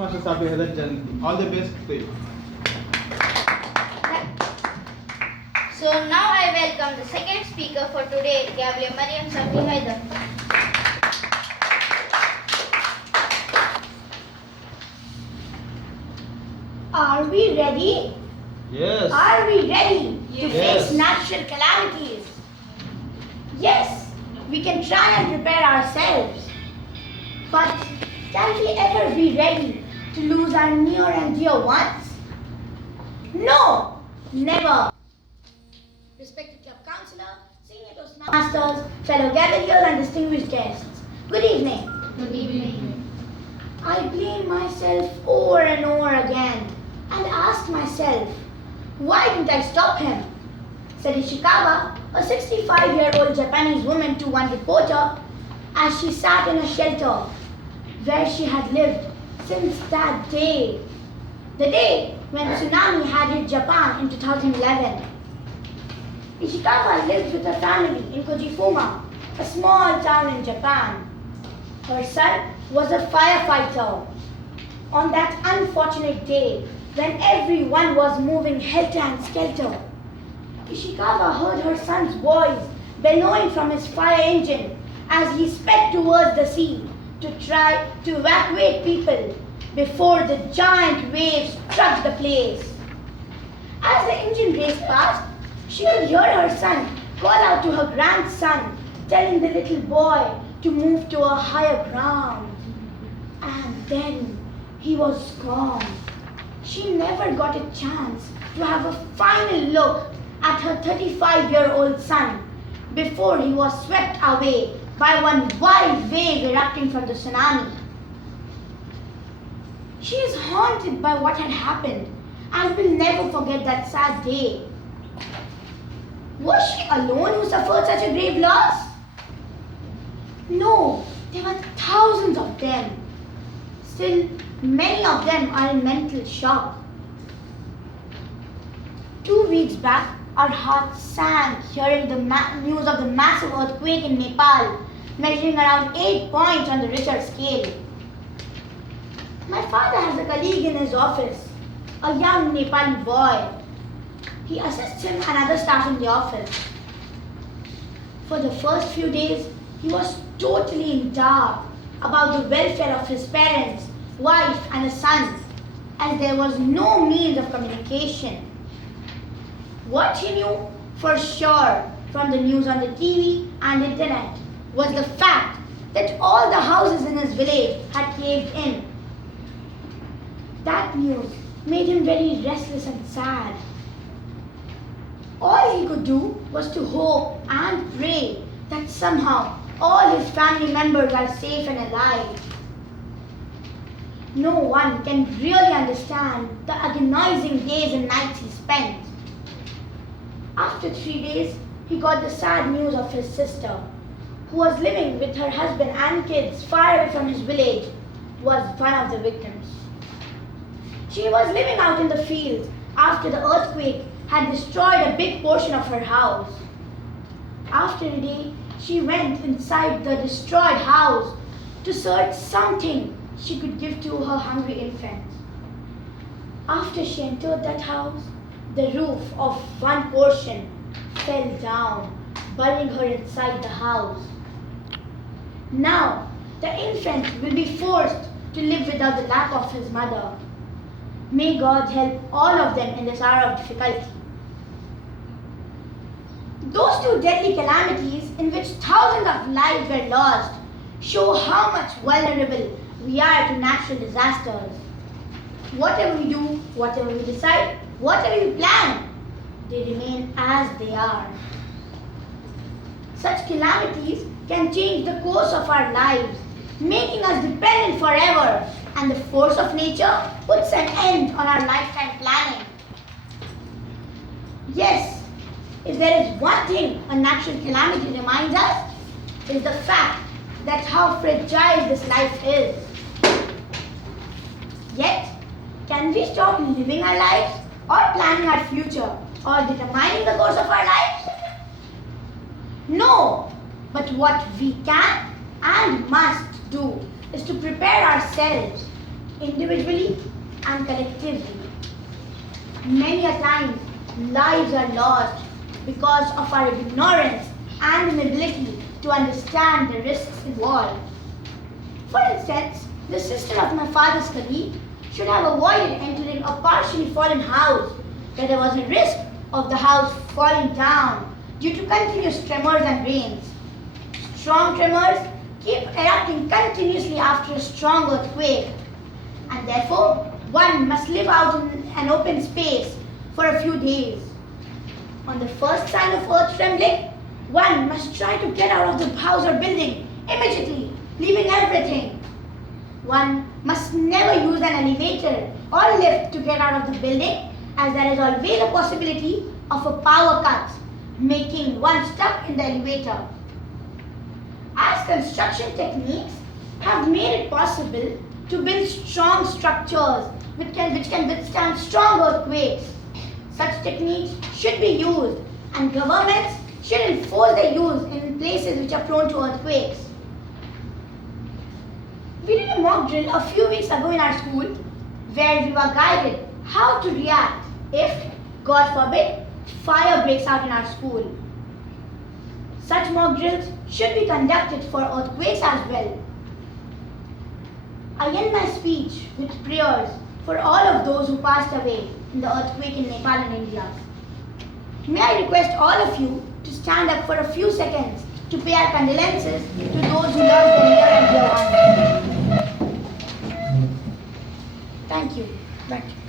Master Safi, Hyder Janti. All the best to you. So now I welcome the second speaker for today, Gavel, Maryam, Safi, Hyder. Are we ready? Yes. Are we ready to Yes. face natural calamities? Yes, we can try and prepare ourselves. But can we ever be ready to lose our near and dear ones? No, never. Respected club counselor, senior toastmasters, fellow Gaveliers and distinguished guests, good evening. Good evening. I blame myself over and over again and asked myself, why didn't I stop him? Said Ishikawa, a 65-year-old Japanese woman, to one reporter as she sat in a shelter where she had lived since that day, the day when tsunami had hit Japan in 2011. Ishikawa lived with her family in Kojifuma, a small town in Japan. Her son was a firefighter. On that unfortunate day, when everyone was moving helter and skelter, Ishikawa heard her son's voice bellowing from his fire engine as he sped towards the sea to try to evacuate people before the giant waves struck the place. As the engine raced past, she could hear her son call out to her grandson, telling the little boy to move to a higher ground. And then he was gone. She never got a chance to have a final look at her 35-year-old son before he was swept away by one wild wave erupting from the tsunami. She is haunted by what had happened and will never forget that sad day. Was she alone who suffered such a grave loss? No, there were thousands of them. Still, many of them are in mental shock. 2 weeks back, our hearts sank hearing the news of the massive earthquake in Nepal, measuring around 8 points on the Richter scale. My father has a colleague in his office, a young Nepali boy. He assists him and other staff in the office. For the first few days, he was totally in dark about the welfare of his parents, wife and a son, as there was no means of communication. What he knew for sure from the news on the TV and internet was the fact that all the houses in his village had caved in. That news made him very restless and sad. All he could do was to hope and pray that somehow all his family members are safe and alive. No one can really understand the agonizing days and nights he spent. After 3 days, he got the sad news of his sister, who was living with her husband and kids far away from his village, was one of the victims. She was living out in the fields after the earthquake had destroyed a big portion of her house. After a day, she went inside the destroyed house to search something she could give to her hungry infant. After she entered that house, the roof of one portion fell down, burying her inside the house. Now, the infant will be forced to live without the lap of his mother. May God help all of them in this hour of difficulty. Those 2 deadly calamities in which thousands of lives were lost show how much vulnerable we are to natural disasters. Whatever we do, whatever we decide, whatever we plan, they remain as they are. Such calamities can change the course of our lives, making us dependent forever, and the force of nature puts an end on our lifetime planning. Yes, if there is one thing a natural calamity reminds us, it is the fact that how fragile this life is. Yet, can we stop living our lives or planning our future or determining the course of our lives? No, but what we can and must do is to prepare ourselves. individually and collectively. Many a time, lives are lost because of our ignorance and inability to understand the risks involved. For instance, the sister of my father's colleague should have avoided entering a partially fallen house where there was a risk of the house falling down due to continuous tremors and rains. Strong tremors keep erupting continuously after a strong earthquake, and therefore one must live out in an open space for a few days. On the first sign of earth trembling, one must try to get out of the house or building immediately, leaving everything. One must never use an elevator or lift to get out of the building, as there is always a possibility of a power cut, making one stuck in the elevator. As construction techniques have made it possible to build strong structures which can withstand strong earthquakes, such techniques should be used, and governments should enforce their use in places which are prone to earthquakes. We did a mock drill a few weeks ago in our school where we were guided how to react if, God forbid, fire breaks out in our school. Such mock drills should be conducted for earthquakes as well. I end my speech with prayers for all of those who passed away in the earthquake in Nepal and India. May I request all of you to stand up for a few seconds to pay our condolences to those who lost their near and dear ones. Thank you. Back to you.